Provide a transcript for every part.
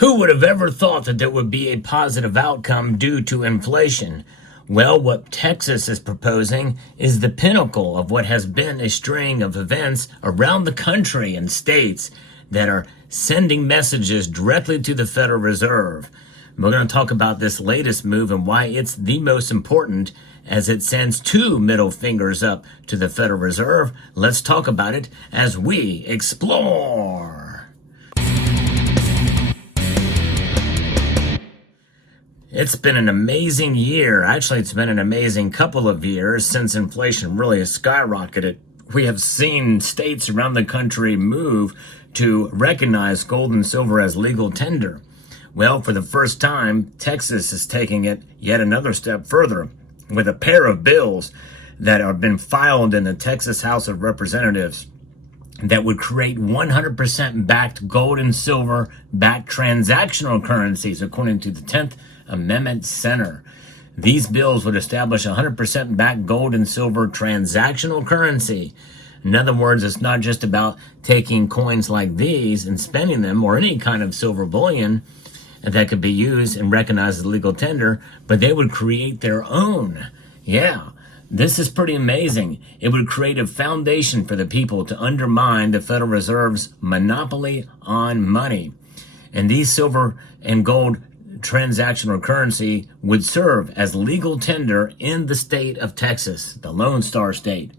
Who would have ever thought that there would be a positive outcome due to inflation? Well, what Texas is proposing is the pinnacle of what has been a string of events around the country and states that are sending messages directly to the Federal Reserve. We're going to talk about this latest move and why it's the most important as it sends two middle fingers up to the Federal Reserve. Let's talk about it as we explore. It's been an amazing year. Actually, it's been an amazing couple of years since inflation really has skyrocketed. We have seen states around the country move to recognize gold and silver as legal tender. Well, for the first time, Texas is taking it yet another step further with a pair of bills that have been filed in the Texas House of Representatives that would create 100% backed gold and silver backed transactional currencies, according to the 10th Amendment Center. These bills would establish 100% backed gold and silver transactional currency. In other words, it's not just about taking coins like these and spending them or any kind of silver bullion that could be used and recognized as legal tender, but they would create their own. Yeah, this is pretty amazing. It would create a foundation for the people to undermine the Federal Reserve's monopoly on money. And these silver and gold transactional currency would serve as legal tender in the state of Texas, the Lone Star State.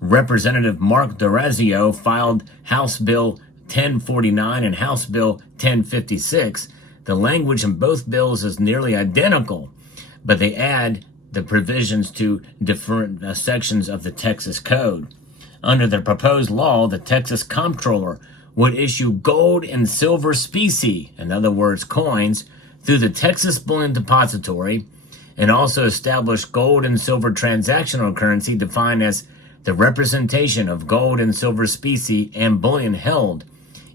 Representative Mark D'Orazio filed House Bill 1049 and House Bill 1056. The language in both bills is nearly identical, but they add the provisions to different sections of the Texas Code. Under the proposed law, the Texas Comptroller would issue gold and silver specie, in other words, coins, through the Texas Bullion Depository, and also establish gold and silver transactional currency defined as the representation of gold and silver specie and bullion held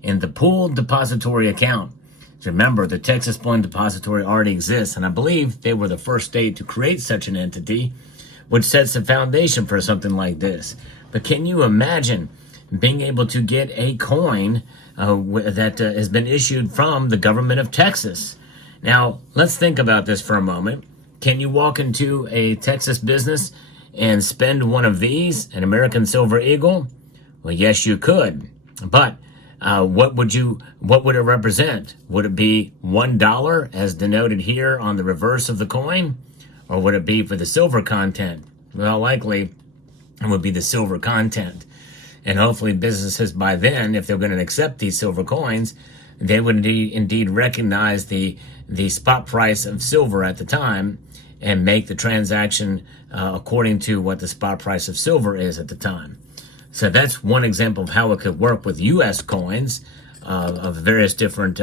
in the pooled depository account. So remember, the Texas Bullion Depository already exists, and I believe they were the first state to create such an entity, which sets the foundation for something like this. But can you imagine being able to get a coin that has been issued from the government of Texas? Now, let's think about this for a moment. Can you walk into a Texas business and spend one of these, an American Silver Eagle? Well, yes, you could. But what would it represent? Would it be $1 as denoted here on the reverse of the coin? Or would it be for the silver content? Well, likely it would be the silver content. And hopefully businesses by then, if they're going to accept these silver coins, they would indeed recognize the spot price of silver at the time and make the transaction according to what the spot price of silver is at the time. So that's one example of how it could work with U.S. coins of various different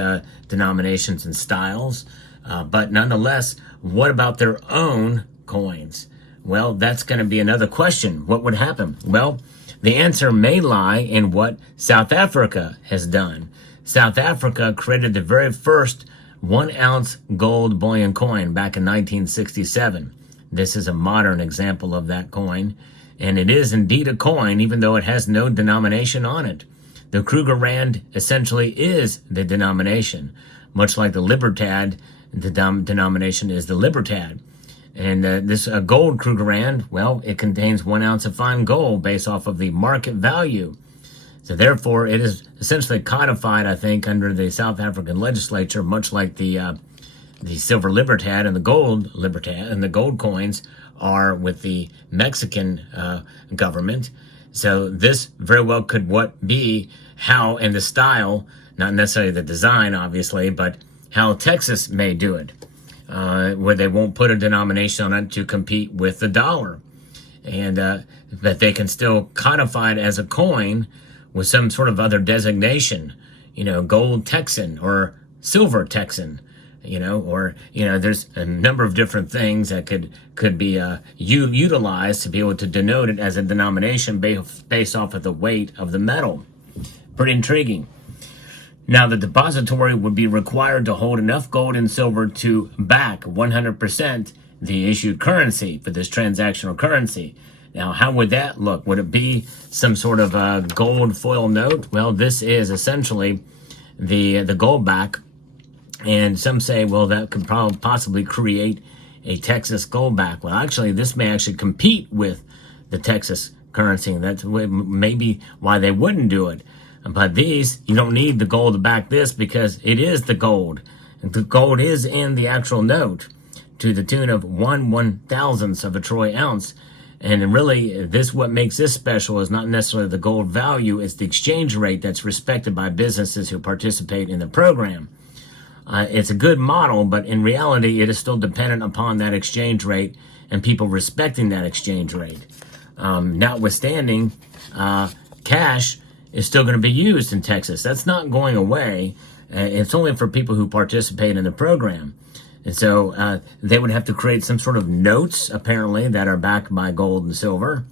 denominations and styles. But nonetheless, what about their own coins? Well, that's going to be another question. What would happen? Well, the answer may lie in what South Africa has done. South Africa created the very first 1 ounce gold bullion coin back in 1967. This is a modern example of that coin, and it is indeed a coin, even though it has no denomination on it. The Kruger Rand essentially is the denomination, much like the Libertad, the denomination is the Libertad. And this gold Kruger Rand, well, it contains 1 ounce of fine gold based off of the market value. So therefore, it is essentially codified, I think, under the South African legislature, much like the silver Libertad and the gold Libertad and the gold coins are with the Mexican government. So this very well could be how, and the style, not necessarily the design, obviously, but how Texas may do it, where they won't put a denomination on it to compete with the dollar, and that they can still codify it as a coin with some sort of other designation, gold Texan or silver Texan, there's a number of different things that could be utilized to be able to denote it as a denomination based off of the weight of the metal. Pretty intriguing. Now, the depository would be required to hold enough gold and silver to back 100% the issued currency for this transactional currency. Now, how would that look? Would it be some sort of a gold foil note? Well, this is essentially the gold back And some say, well, that could probably possibly create a Texas goldback. Well, actually, this may actually compete with the Texas currency. That's maybe why they wouldn't do it. But these, you don't need the gold to back this because it is the gold. And the gold is in the actual note to the tune of 1/1000th of a troy ounce. And really, what makes this special is not necessarily the gold value, it's the exchange rate that's respected by businesses who participate in the program. It's a good model, but in reality, it is still dependent upon that exchange rate and people respecting that exchange rate. Notwithstanding, cash is still going to be used in Texas. That's not going away. It's only for people who participate in the program. And so they would have to create some sort of notes, apparently, that are backed by gold and silver.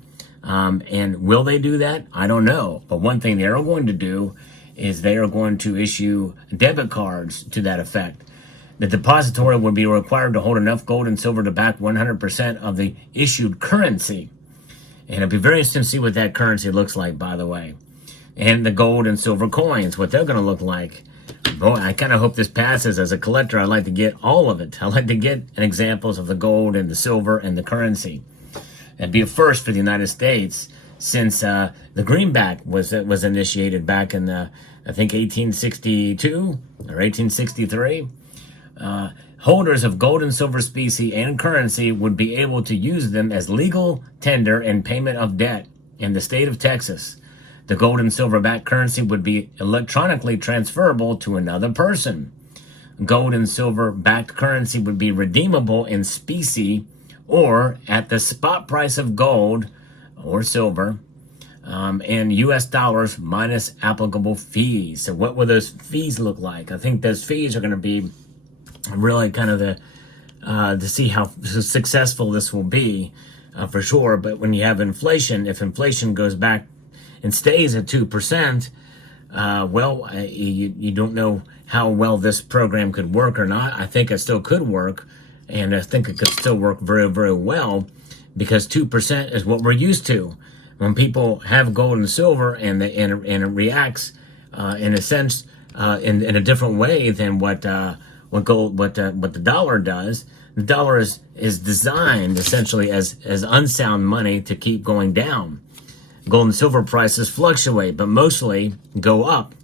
And will they do that? I don't know. But one thing they are going to do is they are going to issue debit cards to that effect. The depository would be required to hold enough gold and silver to back 100% of the issued currency. And it'll be very interesting to see what that currency looks like, by the way. And the gold and silver coins, what they're going to look like. Boy, I kind of hope this passes. As a collector, I'd like to get all of it. I'd like to get examples of the gold and the silver and the currency. It'd be a first for the United States since the greenback was initiated back in, I think, 1862 or 1863. Holders of gold and silver specie and currency would be able to use them as legal tender and payment of debt in the state of Texas. The gold and silver backed currency would be electronically transferable to another person. Gold and silver backed currency would be redeemable in specie or at the spot price of gold or silver and U.S. dollars minus applicable fees. So what will those fees look like? I think those fees are going to be really kind of to see how successful this will be for sure. But when you have inflation, if inflation goes back and stays at 2%, you don't know how well this program could work or not. I think it still could work, and I think it could still work very, very well because 2% is what we're used to. When people have gold and silver and it reacts in a sense in a different way than what the dollar does. The dollar is designed essentially as unsound money to keep going down. Gold and silver prices fluctuate, but mostly go up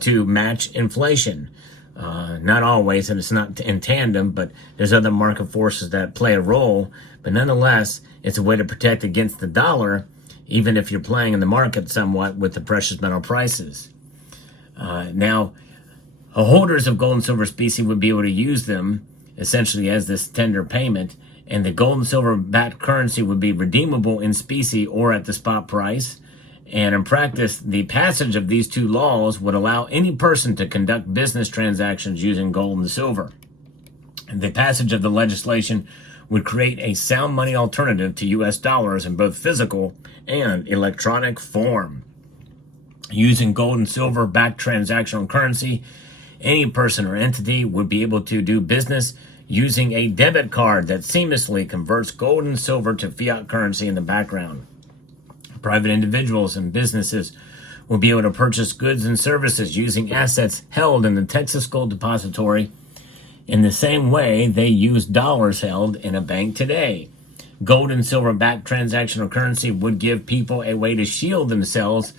to match inflation. Not always, and it's not in tandem, but there's other market forces that play a role. But nonetheless, it's a way to protect against the dollar, even if you're playing in the market somewhat with the precious metal prices. Now, holders of gold and silver specie would be able to use them essentially as this tender payment, and the gold and silver backed currency would be redeemable in specie or at the spot price. And in practice, the passage of these two laws would allow any person to conduct business transactions using gold and silver. And the passage of the legislation would create a sound money alternative to U.S. dollars in both physical and electronic form. Using gold and silver backed transactional currency, any person or entity would be able to do business using a debit card that seamlessly converts gold and silver to fiat currency in the background. Private individuals and businesses will be able to purchase goods and services using assets held in the Texas Gold Depository in the same way they use dollars held in a bank today. Gold and silver backed transactional currency would give people a way to shield themselves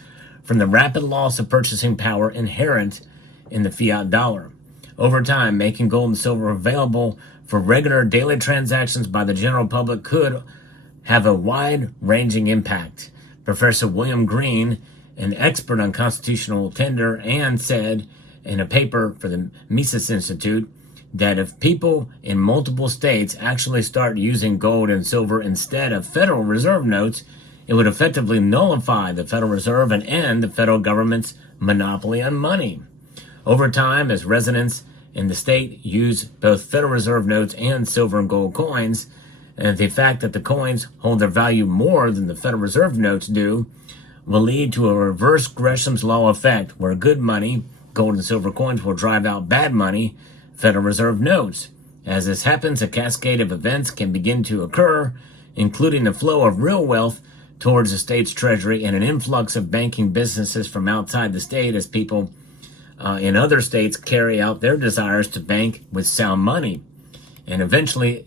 from the rapid loss of purchasing power inherent in the fiat dollar. Over time, making gold and silver available for regular daily transactions by the general public could have a wide-ranging impact. Professor William Green, an expert on constitutional tender, and said in a paper for the Mises Institute that if people in multiple states actually start using gold and silver instead of Federal Reserve notes, it would effectively nullify the Federal Reserve and end the federal government's monopoly on money. Over time, as residents in the state use both Federal Reserve notes and silver and gold coins, and the fact that the coins hold their value more than the Federal Reserve notes do will lead to a reverse Gresham's law effect where good money, gold and silver coins, will drive out bad money, Federal Reserve notes. As this happens, a cascade of events can begin to occur, including the flow of real wealth towards the state's treasury and an influx of banking businesses from outside the state as people in other states carry out their desires to bank with sound money, and eventually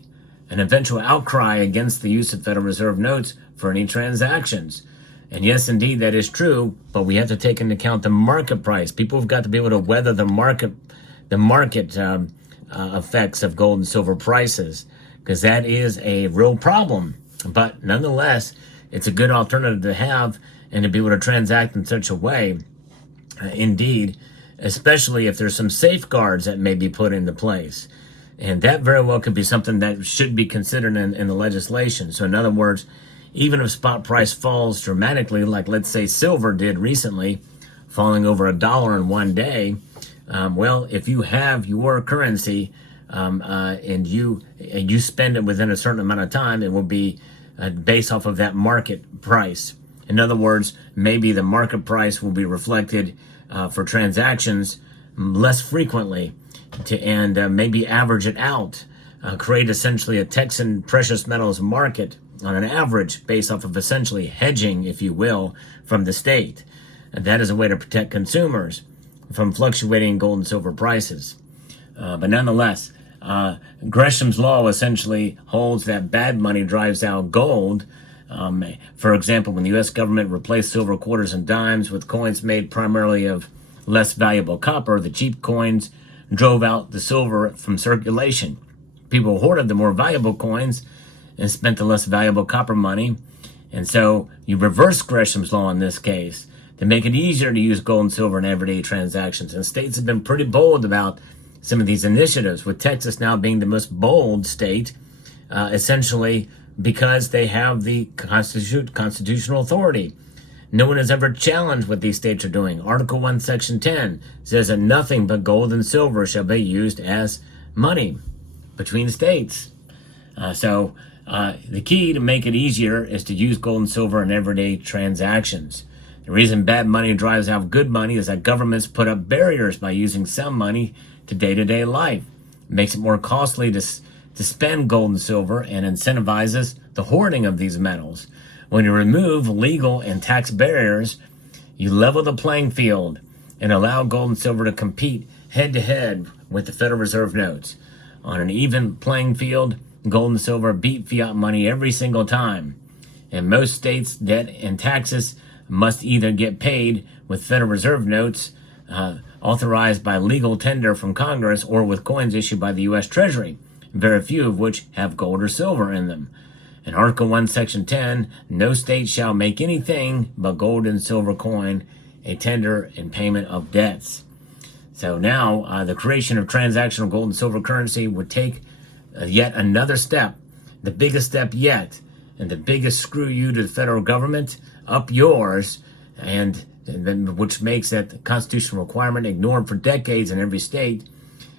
an eventual outcry against the use of Federal Reserve notes for any transactions. And yes, indeed, that is true, but we have to take into account the market price. People have got to be able to weather the market effects of gold and silver prices, because that is a real problem. But nonetheless, it's a good alternative to have and to be able to transact in such a way, indeed, especially if there's some safeguards that may be put into place. And that very well could be something that should be considered in the legislation. So in other words, even if spot price falls dramatically, like let's say silver did recently, falling over $1 in one day, well, if you have your currency and you spend it within a certain amount of time, it will be based off of that market price. In other words, maybe the market price will be reflected for transactions less frequently, and maybe average it out, create essentially a Texan precious metals market on an average based off of essentially hedging, if you will, from the state. And that is a way to protect consumers from fluctuating gold and silver prices. But nonetheless, Gresham's law essentially holds that bad money drives out gold. For example, when the U.S. government replaced silver quarters and dimes with coins made primarily of less valuable copper, the cheap coins drove out the silver from circulation. People hoarded the more valuable coins and spent the less valuable copper money. And so you reverse Gresham's law in this case to make it easier to use gold and silver in everyday transactions. And states have been pretty bold about some of these initiatives, with Texas now being the most bold state, essentially because they have the constitutional authority. No one has ever challenged what these states are doing. Article 1, Section 10 says that nothing but gold and silver shall be used as money between states. So the key to make it easier is to use gold and silver in everyday transactions. The reason bad money drives out good money is that governments put up barriers by using sound money to day-to-day life. It makes it more costly to spend gold and silver and incentivizes the hoarding of these metals. When you remove legal and tax barriers, you level the playing field and allow gold and silver to compete head-to-head with the Federal Reserve notes. On an even playing field, gold and silver beat fiat money every single time. In most states, debt and taxes must either get paid with Federal Reserve notes authorized by legal tender from Congress or with coins issued by the U.S. Treasury, very few of which have gold or silver in them. In Article 1, Section 10, no state shall make anything but gold and silver coin a tender in payment of debts. So now the creation of transactional gold and silver currency would take yet another step, the biggest step yet, and the biggest screw you to the federal government, up yours, and then which makes that constitutional requirement ignored for decades in every state,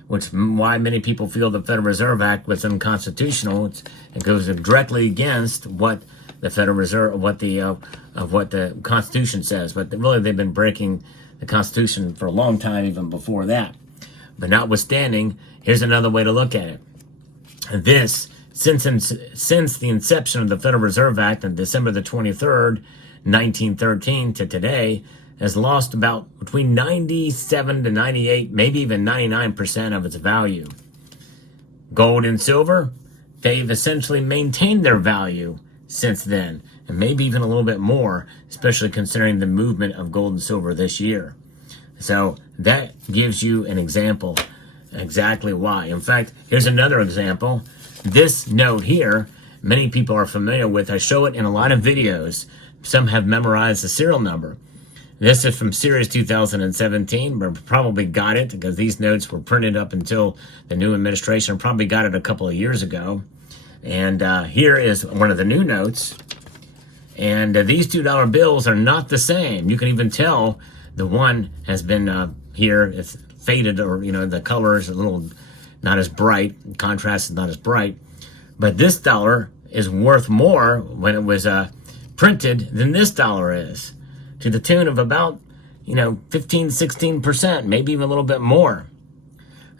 which why many people feel the Federal Reserve Act was unconstitutional. It goes directly against what the Federal Reserve, what the Constitution says. But really, they've been breaking the Constitution for a long time, even before that. But notwithstanding, here's another way to look at it. This, since the inception of the Federal Reserve Act on December the 23rd, 1913 to today, has lost about between 97 to 98, maybe even 99% of its value. Gold and silver, they've essentially maintained their value since then, and maybe even a little bit more, especially considering the movement of gold and silver this year. So that gives you an example exactly why. In fact, here's another example. This note here, many people are familiar with. I show it in a lot of videos. Some have memorized the serial number. This is from Series 2017. We probably got it because these notes were printed up until the new administration. Probably got it a couple of years ago. And here is one of the new notes. And these $2 bills are not the same. You can even tell the one has been here. It's faded, or the color is a little not as bright. Contrast is not as bright. But this dollar is worth more when it was printed than this dollar is, to the tune of about 15, 16%, maybe even a little bit more.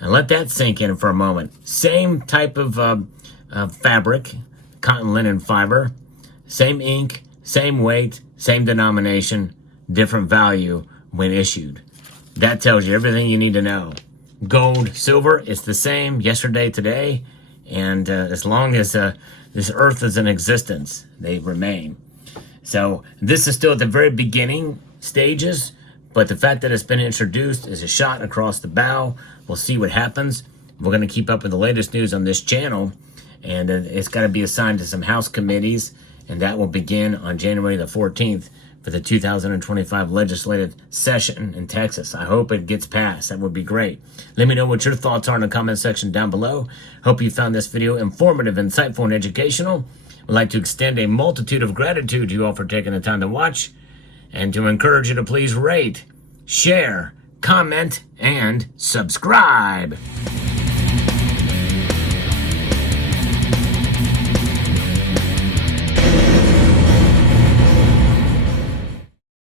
And let that sink in for a moment. Same type of fabric, cotton linen fiber, same ink, same weight, same denomination, different value when issued. That tells you everything you need to know. Gold, silver, it's the same yesterday, today, and as long as this earth is in existence, they remain. So this is still at the very beginning stages, but the fact that it's been introduced is a shot across the bow. We'll see what happens. We're going to keep up with the latest news on this channel, and it's got to be assigned to some House committees, and that will begin on January the 14th for the 2025 legislative session in Texas. I hope it gets passed. That would be great. Let me know what your thoughts are in the comment section down below. Hope you found this video informative, insightful, and educational. I'd like to extend a multitude of gratitude to you all for taking the time to watch, and to encourage you to please rate, share, comment, and subscribe.